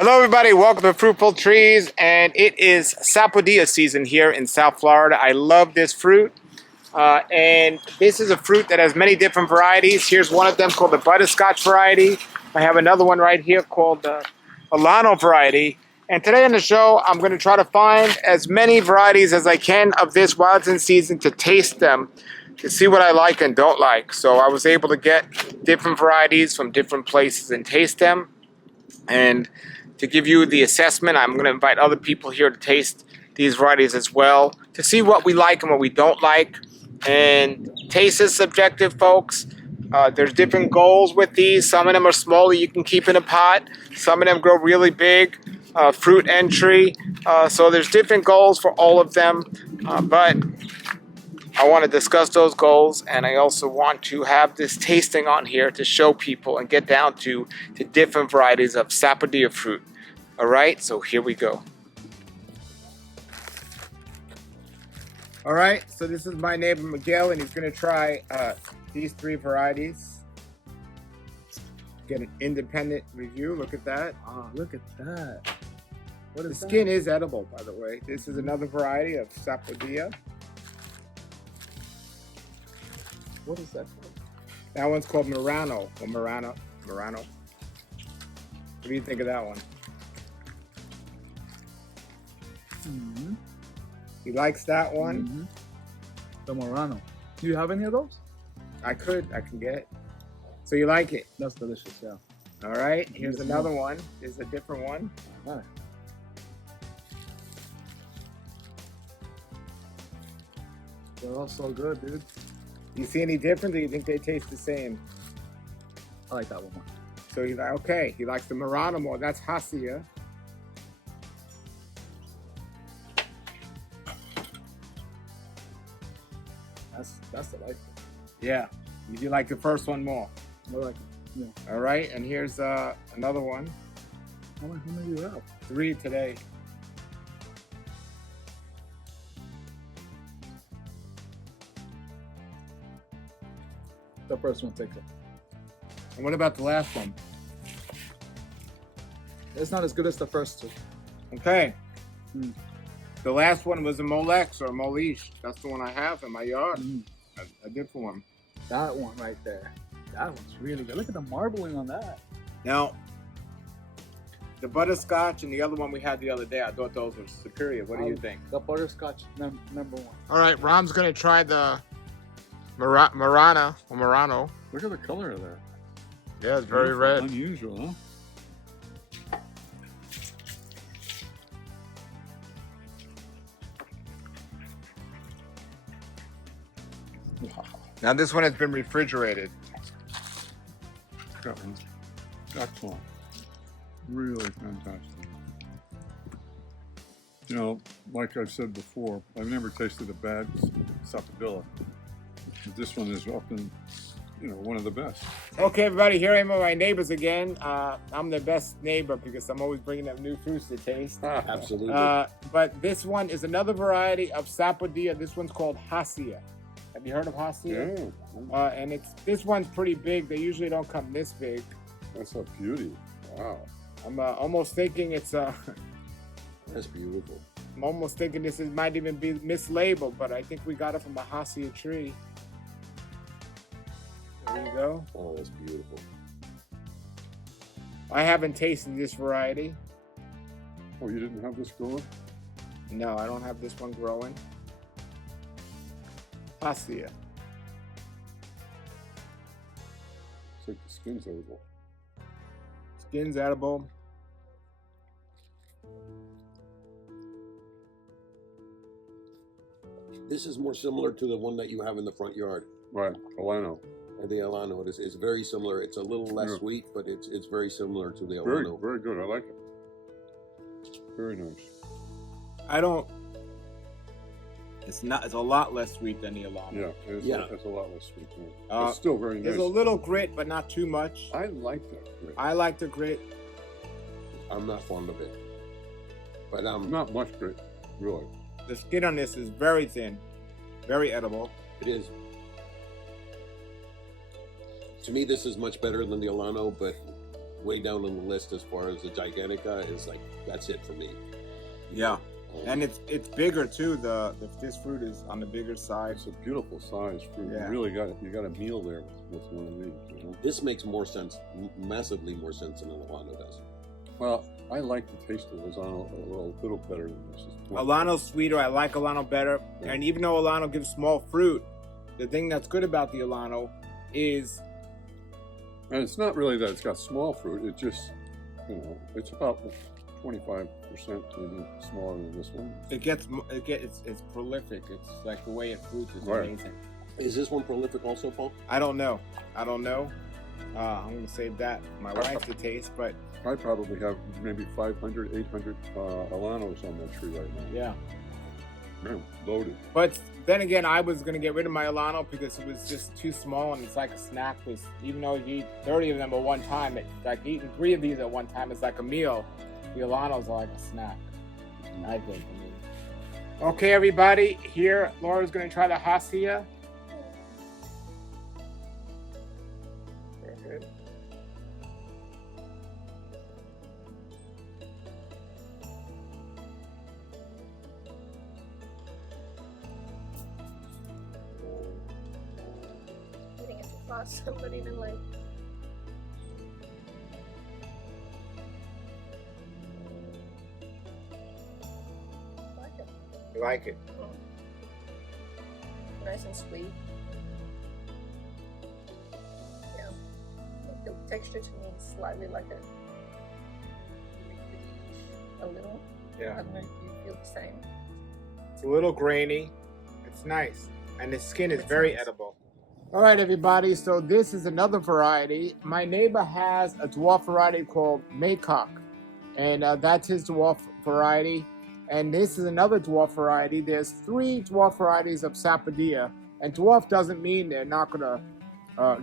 Hello everybody, welcome to Fruitful Trees, and it is Sapodilla season here in South Florida. I love this fruit, and this is a fruit that has many different varieties. Here's one of them called the butterscotch variety. I have another one right here called the Alano variety. And today on the show, I'm going to try to find as many varieties as I can of this while it's in season to taste them, to see what I like and don't like. So I was able to get different varieties from different places and taste them. And to give you the assessment, I'm going to invite other people here to taste these varieties as well, to see what we like and what we don't like. And taste is subjective, folks. There's different goals with these. Some of them are small that you can keep in a pot. Some of them grow really big, fruit entry. So there's different goals for all of them. But I want to discuss those goals, and I also want to have this tasting on here to show people and get down to the different varieties of Sapodilla fruit. All right, so here we go. All right, so this is my neighbor Miguel, and he's going to try these three varieties. Get an independent review. Look at that. Oh, look at that. What is the skin is edible, by the way. This is another variety of Sapodilla. What is that called? That one's called Moreno, or Moreno. What do you think of that one? Mm-hmm. He likes that one. Mm-hmm. The Moreno. Do you have any of those? I can get it. So you like it? That's delicious, yeah. All right, here's another one. Here's a different one. All right. They're all so good, dude. Do you see any difference, or do you think they taste the same? I like that one more. So he's like, okay, he likes the Morena more. That's Hia. That's delightful. Yeah. You like the first one more? I like it. Yeah. All right, and here's another one. How many do you have? 3 today. The first one takes it. And what about the last one? It's not as good as the first two. Okay. Mm. The last one was a Molix or a Molix. That's the one I have in my yard. Mm. A different one. That one right there. That one's really good. Look at the marbling on that. Now, the butterscotch and the other one we had the other day, I thought those were superior. What do you think? The butterscotch number one. All right, Rom's going to try the Morena or Moreno. Look at the color of that. Yeah, it's very red. Unusual, huh? Wow. Now this one has been refrigerated. Excellent. Really fantastic. You know, like I've said before, I've never tasted a bad Sapodilla. This one is often, one of the best. Okay, everybody, here I am with my neighbors again. I'm the best neighbor because I'm always bringing up new fruits to taste. Absolutely. But this one is another variety of Sapodilla. This one's called Hia. Have you heard of Hia? Yeah. And this one's pretty big. They usually don't come this big. That's a beauty. Wow. I'm almost thinking it's That's beautiful. I'm almost thinking might even be mislabeled, but I think we got it from a Hia tree. There you go. Oh, that's beautiful. I haven't tasted this variety. Oh, you didn't have this growing? No, I don't have this one growing. Hia. It's like the skin's edible. Skin's edible. This is more similar to the one that you have in the front yard. Right, Alano. The Alano is very similar. It's a little less sweet, but it's very similar to the Alano. Very good. I like it. Very nice. It's a lot less sweet than the Alano. Yeah, it's a lot less sweet. It's still very nice. There's a little grit, but not too much. I like that grit. I like the grit. I'm not fond of it, but not much grit, really. The skin on this is very thin, very edible. It is. To me, this is much better than the Alano, but way down on the list as far as the Gigantica is like, that's it for me. Yeah. And it's bigger too. This fruit is on the bigger side. It's a beautiful size fruit. Yeah. You really got a meal there with one of these. You know? This makes more sense, massively more sense than an Alano does. Well, I like the taste of Alano a little better than this. Alano's sweeter. I like Alano better. Yeah. And even though Alano gives small fruit, the thing that's good about the Alano is, And it's not really that it's got small fruit. It just, it's about 25% maybe smaller than this one. it's prolific. It's like the way it fruits is Right. amazing. Is this one prolific also, Paul? I don't know. I'm gonna save that for my wife to taste, but I probably have maybe 500, 800 Alanos on that tree right now. yeah. Man, loaded. But then again, I was gonna get rid of my Alano because it was just too small, and it's like a snack. Because even though you eat 30 of them at one time, it's like eating 3 of these at one time. It's like a meal. The Alanos are like a snack, I think. Okay, everybody, here Laura's gonna try the Hia. Very good. Eating it too fast, but even like. I like it. You like it? Nice and sweet. Yeah. The texture to me is slightly like a little. Yeah. I don't know if you feel the same. It's a little grainy. It's nice. And the skin is It's very nice. edible. All right, everybody. So this is another variety. My neighbor has a dwarf variety called Maycock. And that's his dwarf variety. And this is another dwarf variety. There's 3 dwarf varieties of Sapodilla. And dwarf doesn't mean they're not going to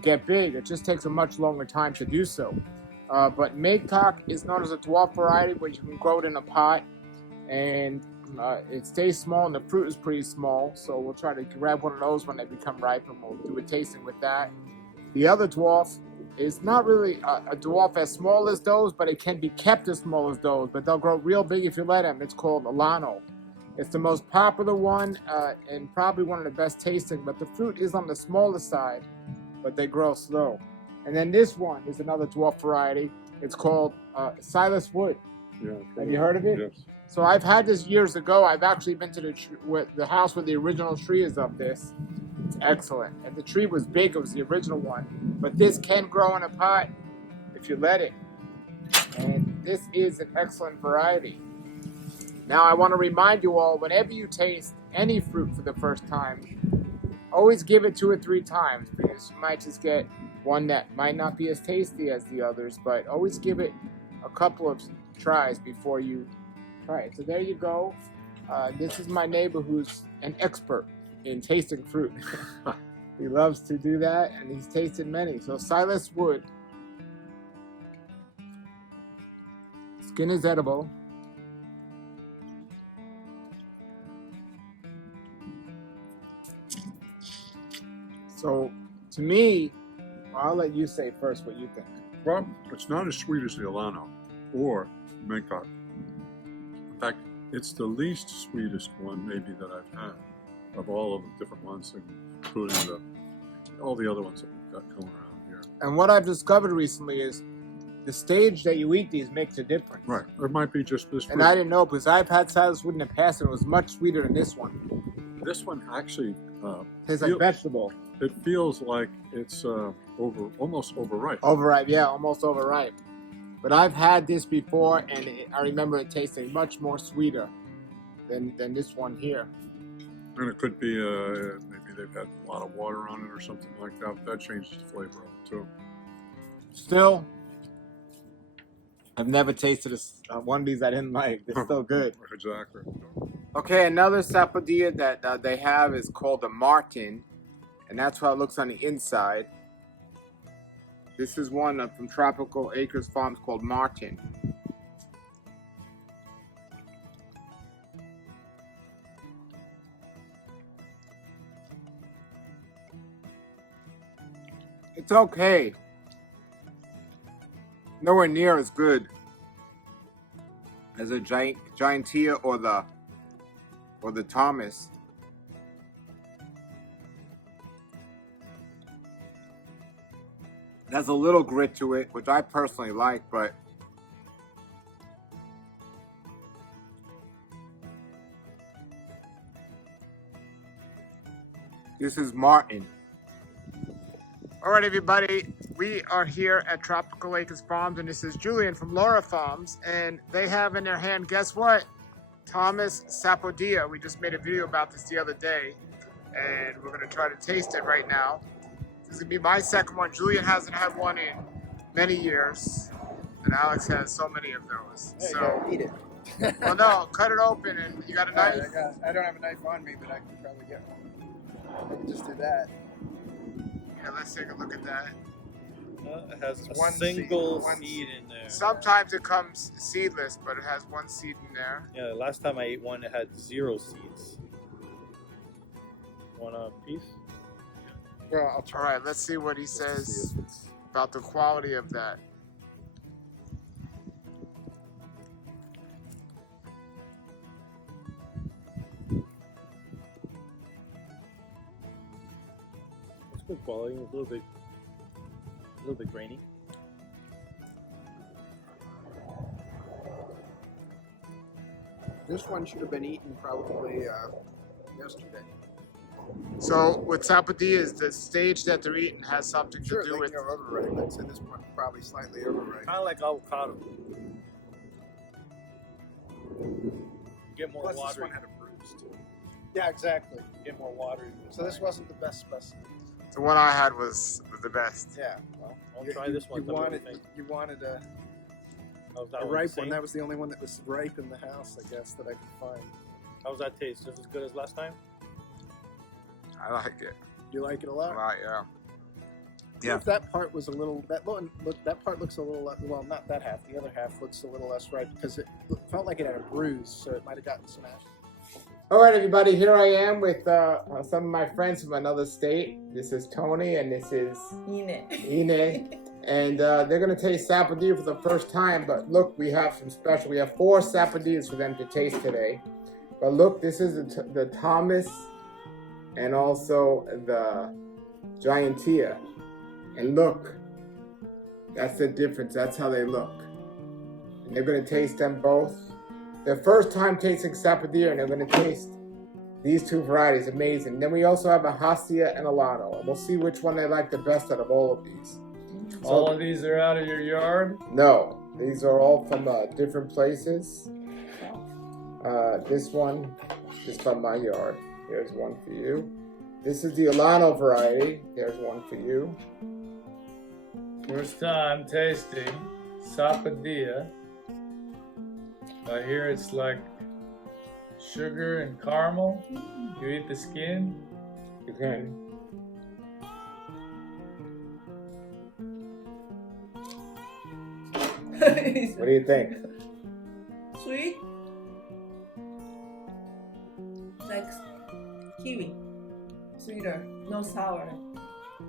get big. It just takes a much longer time to do so. But Maycock is known as a dwarf variety where you can grow it in a pot. And it stays small and the fruit is pretty small. So we'll try to grab one of those when they become ripe and we'll do a tasting with that. The other dwarf is not really a dwarf as small as those, but it can be kept as small as those. But they'll grow real big if you let them. It's called Alano. It's the most popular one and probably one of the best tasting. But the fruit is on the smaller side, but they grow slow. And then this one is another dwarf variety. It's called Silas Wood. Yeah. Have you heard of it? Yes. So I've had this years ago. I've actually been to the house where the original tree is of this. It's excellent. And the tree was big. It was the original one. But this can grow in a pot if you let it. And this is an excellent variety. Now I want to remind you all, whenever you taste any fruit for the first time, always give it 2 or 3 times because you might just get one that might not be as tasty as the others, but always give it a couple of tries before you try it. So there you go. This is my neighbor who's an expert in tasting fruit. He loves to do that, and he's tasted many. So Silas Wood. Skin is edible. So to me, I'll let you say first what you think. Well, it's not as sweet as the Alano or Maycock. In fact, it's the least sweetest one maybe that I've had of all of the different ones, including all the other ones that we've got going around here. And what I've discovered recently is the stage that you eat these makes a difference. Right. It might be just this fruit. And I didn't know because I've had Silas Wood in the past and it was much sweeter than this one. This one actually Tastes like vegetable. it feels like it's almost overripe. Overripe, yeah, almost overripe. But I've had this before and I remember it tasting much more sweeter than this one here. And it could be maybe they've had a lot of water on it or something like that. That changes the flavor of it too. Still, I've never tasted one of these I didn't like. It's still good. Exactly. Okay, another Sapodilla that they have is called the Martin, and that's how it looks on the inside. This is one from Tropical Acres Farms called Martin. It's okay. nowhere near as good as a Gigantia or the Thomas. It has a little grit to it, which I personally like, but this is Martin. All right, everybody, we are here at Tropical Acres Farms, and this is Julian from Laura Farms, and they have in their hand, guess what? Thomas Sapodilla. We just made a video about this the other day, and we're gonna try to taste it right now. This is gonna be my second one. Julian hasn't had one in many years, and Alex has so many of those. Hey, So, eat it. well, no, cut it open, and you got a knife? I don't have a knife on me, but I can probably get one. I can just do that. Yeah, let's take a look at that. It has One a single seed. seed in there. Sometimes it comes seedless, but it has one seed in there. Yeah, last time I ate one, it had 0 seeds. Want a piece? Yeah, I'll try. All right, let's see what he says about the quality of that. It's good quality. It's a little bit grainy. This one should have been eaten probably yesterday. So with Sapodillas, the stage that they're eating has something Sure, to do with. they are overripe. I'd say this one probably slightly overripe. Kind of like avocado. Get more Plus, this water. one had a bruise too. Yeah, exactly. Get more water. So this wasn't the best specimen. The one I had was the best. Yeah. Well, I'll try this one. You tell me what wanted, think. you wanted a How's that ripe the one. same? That was the only one that was ripe in the house, I guess, that I could find. How's that taste? Just as good as last time? I like it Do you like it a a lot? lot, yeah. See, if that part was a little, that part looks a little, well, not that half. The other half looks a little less ripe because it felt like it had a bruise, so it might have gotten smashed. All right, everybody, here I am with some of my friends from another state. This is Tony, and this is Ine. And they're going to taste Sapodilla for the first time. But look, we have some special. We have 4 Sapodillas for them to taste today. But look, this is the Thomas and also the Gigantia. And look, that's the difference. That's how they look. And they're going to taste them both. Their first time tasting Sapodilla, and they're going to taste these 2 varieties. Amazing. Then we also have a Hia and Alano. And we'll see which one they like the best out of all of these. All of these are out of your yard? No, these are all from different places. This one is from my yard. Here's one for you. This is the Alano variety. There's one for you. First time tasting Sapodilla. I hear it's like sugar and caramel. You eat the skin. You can. What do you think? Sweet. Like kiwi. Sweeter. No sour.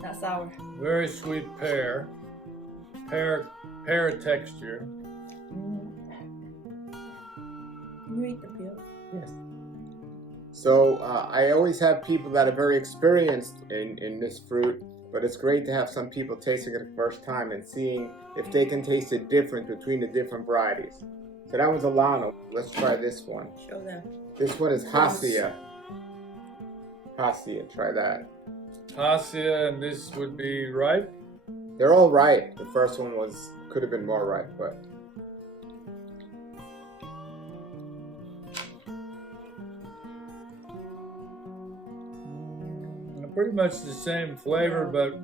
Not sour. Very sweet pear. Pear texture. You eat the peel. Yes. So I always have people that are very experienced in this fruit, but it's great to have some people tasting it the first time and seeing if they can taste the difference between the different varieties. So that was Alano. Let's try this one. Show them. This one is Hia. Hia, try that. Hia, and this would be ripe. They're all ripe. The first one could have been more ripe, but Pretty much the same flavor, but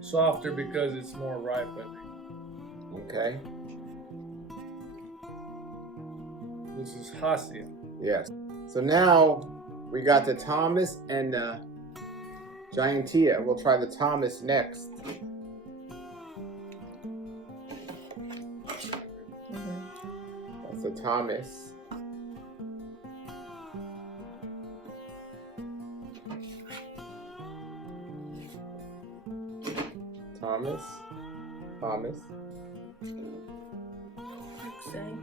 softer because it's more ripe, I think. okay. This is Hia. Yes. So now we got the Thomas and the Gigantia. We'll try the Thomas next. That's the Thomas. Thomas. Same.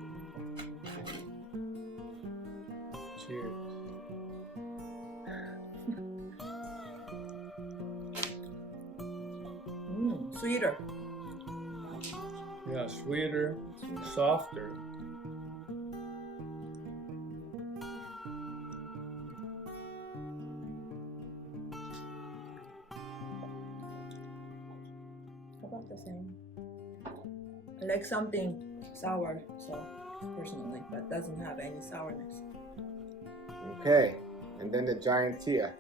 Cheers. Sweeter. Yeah, sweeter, softer. About the same. I like something sour, so personally, but doesn't have any sourness. Okay, and then the Gigantia.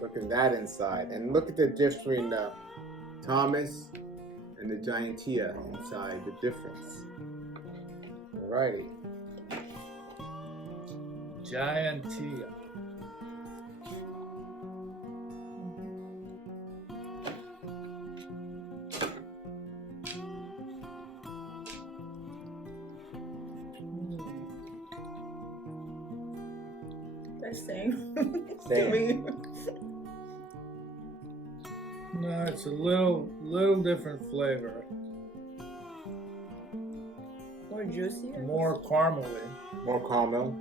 Look at that inside, and look at the difference between the Thomas and the Gigantia inside. The difference. Alrighty. Gigantia. Same. Same. To me. No, it's a little different flavor. More juicy. More caramely. More caramel.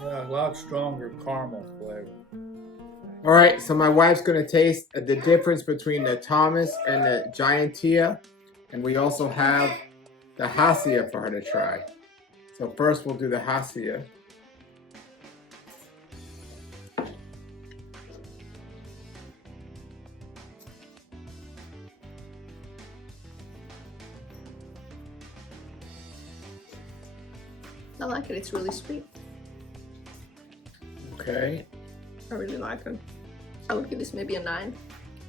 Yeah, a lot stronger caramel flavor. All right, so my wife's gonna taste the difference between the Thomas and the Gigantia, and we also have the Hia for her to try. So first we'll do the Hia. I like it. It's really sweet. Okay, I really like it. I would give this maybe a 9.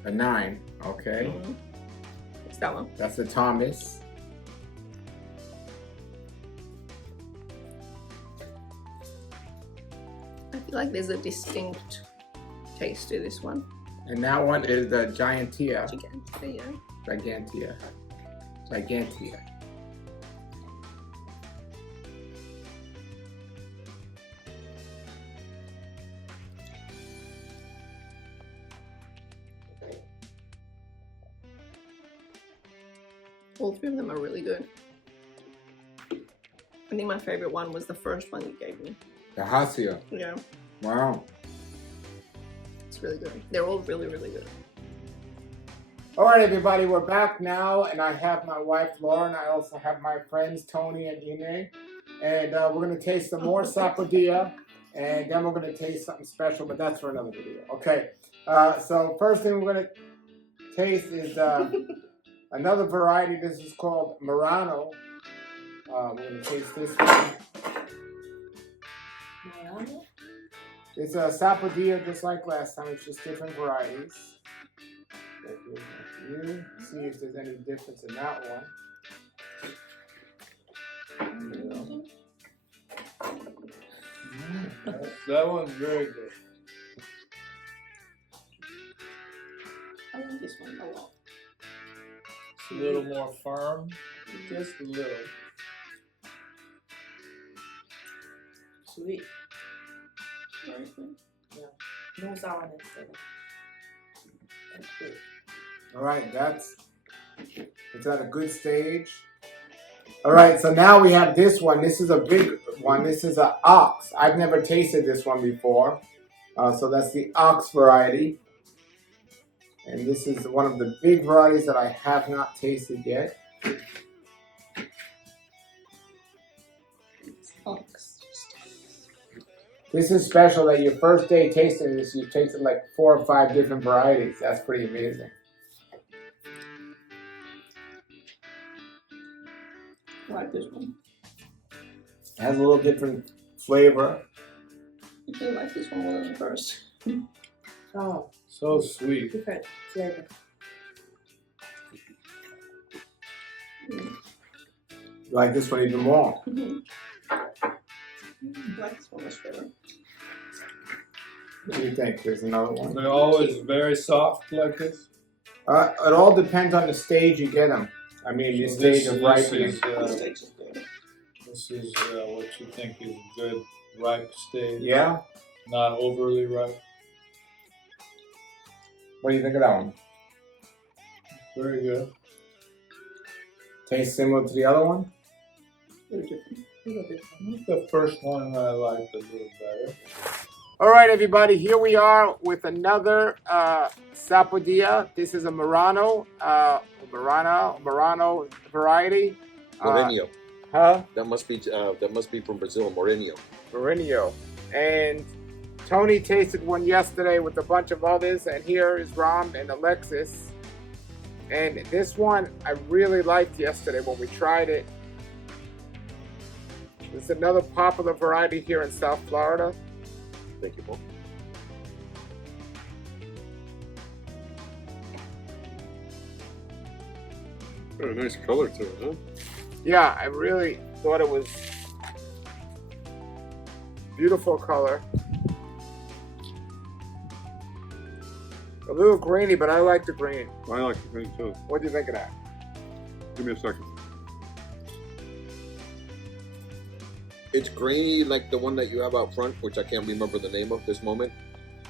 a 9. Okay, It's that one. that's the Thomas. I feel like there's a distinct taste to this one. And that one is the Gigantia. Gigantia, yeah. Gigantia. Gigantia. All three of them are really good. I think my favorite one was the first one you gave me. The Hia. Yeah, Wow. it's really good. They're all really, really good. All right, everybody, we're back now, and I have my wife, Lauren. I also have my friends, Tony and Ine. And we're going to taste some more Sapodilla, and then we're going to taste something special, but that's for another video. Okay, so first thing we're going to taste is another variety. This is called Moreno. We're going to taste this one. It's a Sapodilla just like last time. It's just different varieties. You see if there's any difference in that one. That one's very good. I like this one a lot. It's a little more firm, just a little. Sweet. Very good. Yeah. No sourness. That's good. All right, it's at a good stage. All right, so now we have this one. This is a big one. This is an ox. I've never tasted this one before. So that's the ox variety. And this is one of the big varieties that I have not tasted yet. Ox. This is special that your first day tasting this, you've tasted like 4 or 5 different varieties. That's pretty amazing. I like this one. It has a little different flavor. I feel like this one more than the first. Oh, So sweet. different flavor. You like this one even more. I like this one much better. What do you think? There's another one. They're always very soft like this. It all depends on the stage you get them. I mean, the stage of ripening. This This is what you think is a good ripe stage. Yeah. Not overly ripe. What do you think of that one? Very good. Tastes similar to the other one? The first one I liked a little better. All right, everybody, here we are with another Sapodilla. This is a Moreno variety. Morinho. Huh? That must be from Brazil. Morinho. And Tony tasted one yesterday with a bunch of others, and here is Ram and Alexis. And this one I really liked yesterday when we tried it. It's another popular variety here in South Florida. Thank you, Paul. Got a nice color to it, huh? Yeah, I really thought it was beautiful color. A little grainy, but I like the green. I like the green too. What do you think of that? Give me a second. It's grainy like the one that you have out front, which I can't remember the name of this moment.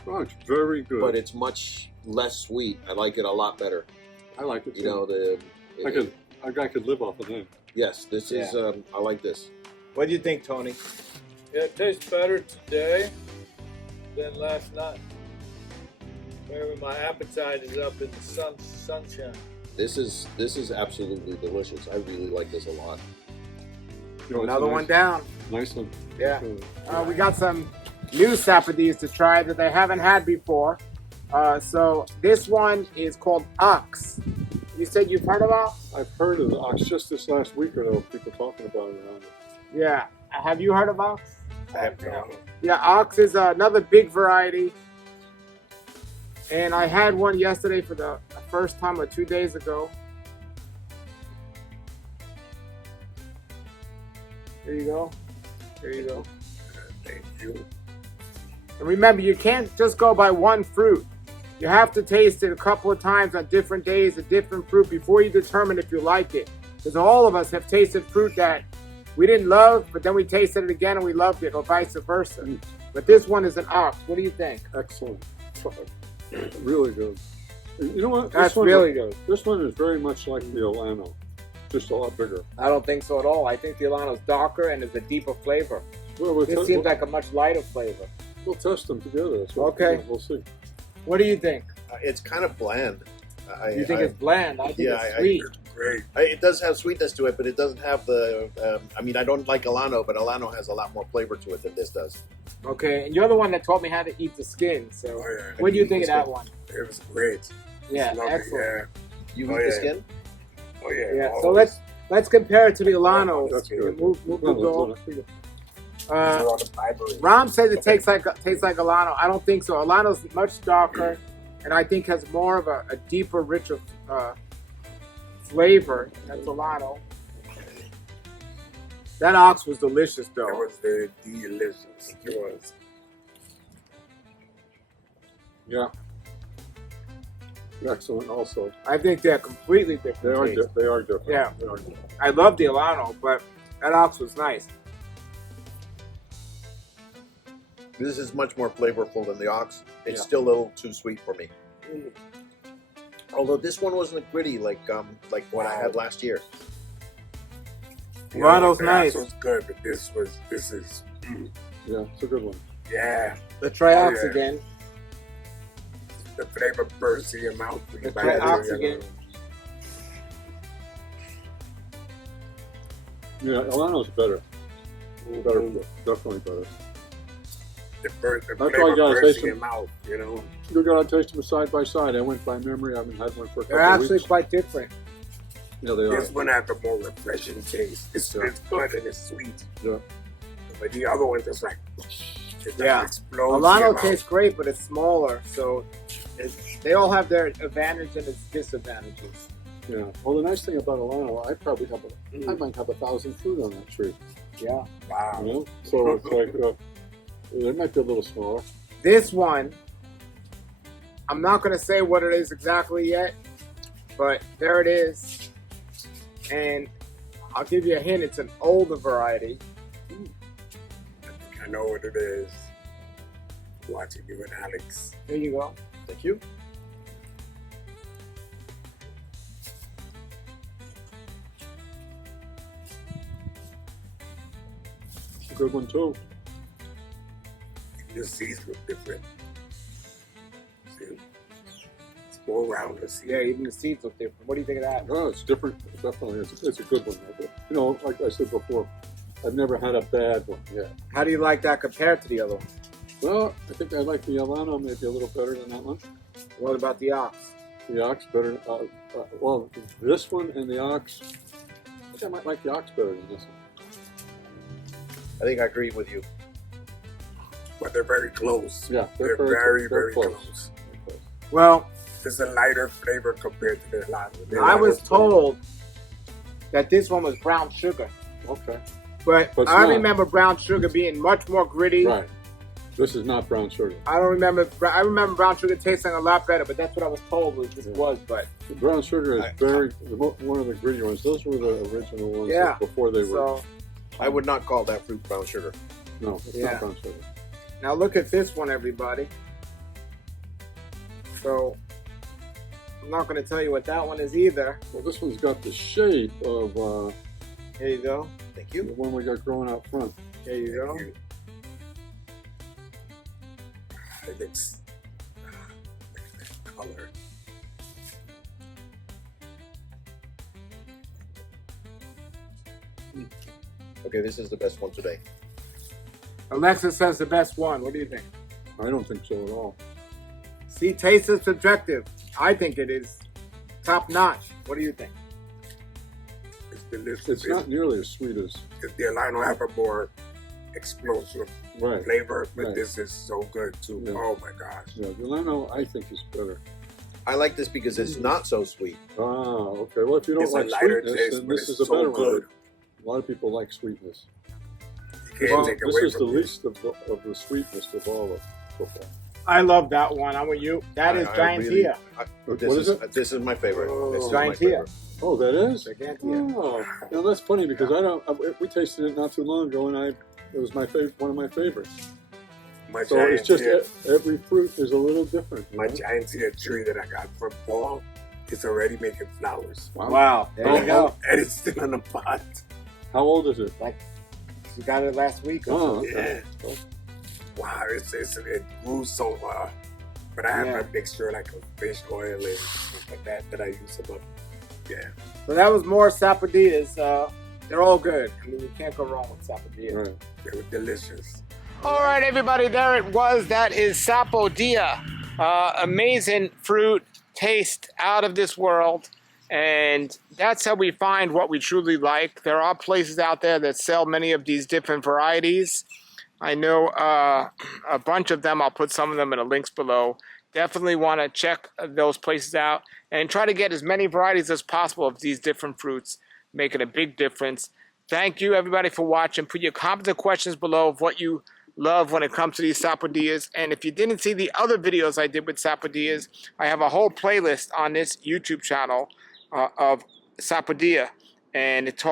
Oh, it's very good. But it's much less sweet. I like it a lot better. I like it too. You know, I could live off of that. yes, this is. I like this. What do you think, Tony? Yeah, it tastes better today than last night. Maybe my appetite is up in the sunshine. This is absolutely delicious. I really like this a lot. You know, it's Another a one nice, down. Nice one. Yeah. We got some new Sapodillas to try that they haven't had before. So this one is called Ox. You said you've heard about? I've heard of the ox just this last week or so. People talking about it around it. Yeah. Have you heard of Ox? I have no. Yeah, Ox is another big variety. And I had one yesterday for the first time, or 2 days ago. There you go. There you go. Thank you. And remember, you can't just go by one fruit. You have to taste it a couple of times on different days, a different fruit, before you determine if you like it. Because all of us have tasted fruit that we didn't love, but then we tasted it again and we loved it, or vice versa. But this one is an Ox. What do you think? Excellent. Really good. You know what? That's really good. This one is very much like the Alano, just a lot bigger. I don't think so at all. I think the Alano's darker and is a deeper flavor. Well, This seems like a much lighter flavor. we'll test them together. So Okay. We'll see. What do you think? It's kind of bland. You think it's bland? I think it's sweet. Great. It does have sweetness to it, but it doesn't have the. I mean, I don't like Alano, but Alano has a lot more flavor to it than this does. Okay, and you're the one that taught me how to eat the skin. So, Oh, yeah. what do you think of that one? It was great. Yeah, It's lovely, excellent. You Oh, eat the yeah. skin? Oh yeah. Yeah. So always. let's compare it to the Alano. That's good. Move No, go. It's all the fiber. Ram says it tastes like Alano. I don't think so. Alano's much darker, and I think has more of a deeper, richer flavor. That's Alano. That Ox was delicious, It though. was very delicious. It was. Yeah. Excellent. Also, I think they're completely different. they are tastes. they are different. Yeah. They are different. I love the Alano, but that Ox was nice. This is much more flavorful than the Ox. It's Yeah. still a little too sweet for me. Although this one wasn't gritty like what I had last year. Alano's The nice. Ox was good, but this is. Yeah, it's a good one. Yeah. Let's try Oh, Ox yeah. again. The flavor bursts in your mouth. when you Let's bite try into Ox it. again. Yeah, Alano's better. Better, definitely better. The That's why I flavor gotta bursts taste in your them. mouth. You know. You gotta taste them side by side. I went by memory. I haven't had one for a They're couple of actually weeks. quite different. Yeah, they are. This one has a more refreshing taste. It's good and it's sweet. Yeah. But the other one just like it Yeah. explodes. in your Alano mouth. tastes great, but it's smaller, so they all have their advantages and its disadvantages. Yeah. Well, the nice thing about Alano, I might have 1,000 fruit on that tree. Yeah. Wow. You know, so it's like it might be a little smaller. This one, I'm not going to say what it is exactly yet, but there it is. And I'll give you a hint. It's an older variety. I think I know what it is. Watching you and Alex. There you go. Thank you. Good one too. Your seeds look different. See? It's more round the seed. Yeah, even the seeds look different. What do you think of that? Oh, it's different. Definitely, it's a good one. You know, like I said before, I've never had a bad one yet. How do you like that compared to the other one? Well, I think I like the Alano maybe a little better than that one. What about the ox? The ox better. Well, this one and the ox. I think I might like the ox better than this one. I think I agree with you. But they're very close. Yeah, They're very close. Well, It's a lighter flavor compared to the Alano. I was told that this one was brown sugar, Okay. but But it's I not. remember brown sugar being much more gritty. Right. This is not brown sugar. I don't remember. I remember brown sugar tasting a lot better, but that's what I was told this was. But The brown sugar is one of the gritty ones. Those were the original ones Yeah. before they were. so I would not call that fruit brown sugar. No, it's Yeah. not brown sugar. now look at this one, everybody. So I'm not going to tell you what that one is either. Well, this one's got the shape of Here you go. Thank the you. one we got growing out front. Here you go. It looks color. Okay, this is the best one today. Alexa says the best one. What do you think? I don't think so at all. See, taste is subjective. I think it is top notch. What do you think? It's delicious. It's not nearly as sweet as The Alano have a more explosive right. flavor, but Right. this is so good too. Yeah. Oh my gosh. Yeah, the Alano I think is better. I like this because it's not so sweet. Ah, okay. Well, if you don't It's a like lighter sweetness, taste, then but this it's is a so better good. one. A lot of people like sweetness. You can't Well, take this away is the from this. least of the sweetness of all of football. I love that one. I'm with you. That is Gigantia. What is it? This is my favorite. This is Gigantia. my favorite. Oh, that is? Gigantia. Oh, now that's funny because we tasted it not too long ago, and it was my favorite, one of my favorites. My So it's just Gigantia, every fruit is a little different. You my know? Gigantia tree that I got from Paul, it's already making flowers. Wow. There you go. And it's still in the pot. How old is it? You got it last week. Or Oh, something. okay. Yeah. Wow, it grew so well. But I have Yeah. a mixture like of fish oil and stuff like that I use them up. Yeah. So that was more Sapodillas. They're all good. I mean, you can't go wrong with Sapodillas. Right. They were delicious. All right, everybody, there it was. That is Sapodilla. Amazing fruit, taste out of this world. And that's how we find what we truly like. There are places out there that sell many of these different varieties. I know a bunch of them. I'll put some of them in the links below. Definitely want to check those places out and try to get as many varieties as possible of these different fruits, making a big difference. Thank you, everybody, for watching. Put your comments and questions below of what you love when it comes to these Sapodillas. And if you didn't see the other videos I did with Sapodillas, I have a whole playlist on this YouTube channel of Sapodilla. And it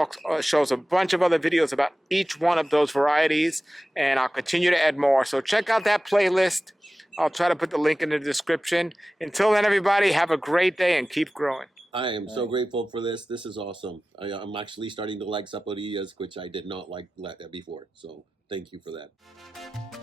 shows a bunch of other videos about each one of those varieties. And I'll continue to add more. So check out that playlist. I'll try to put the link in the description. Until then, everybody, have a great day and keep growing. I am so grateful for this. This is awesome. I'm actually starting to like Sapodillas, which I did not like before. So thank you for that.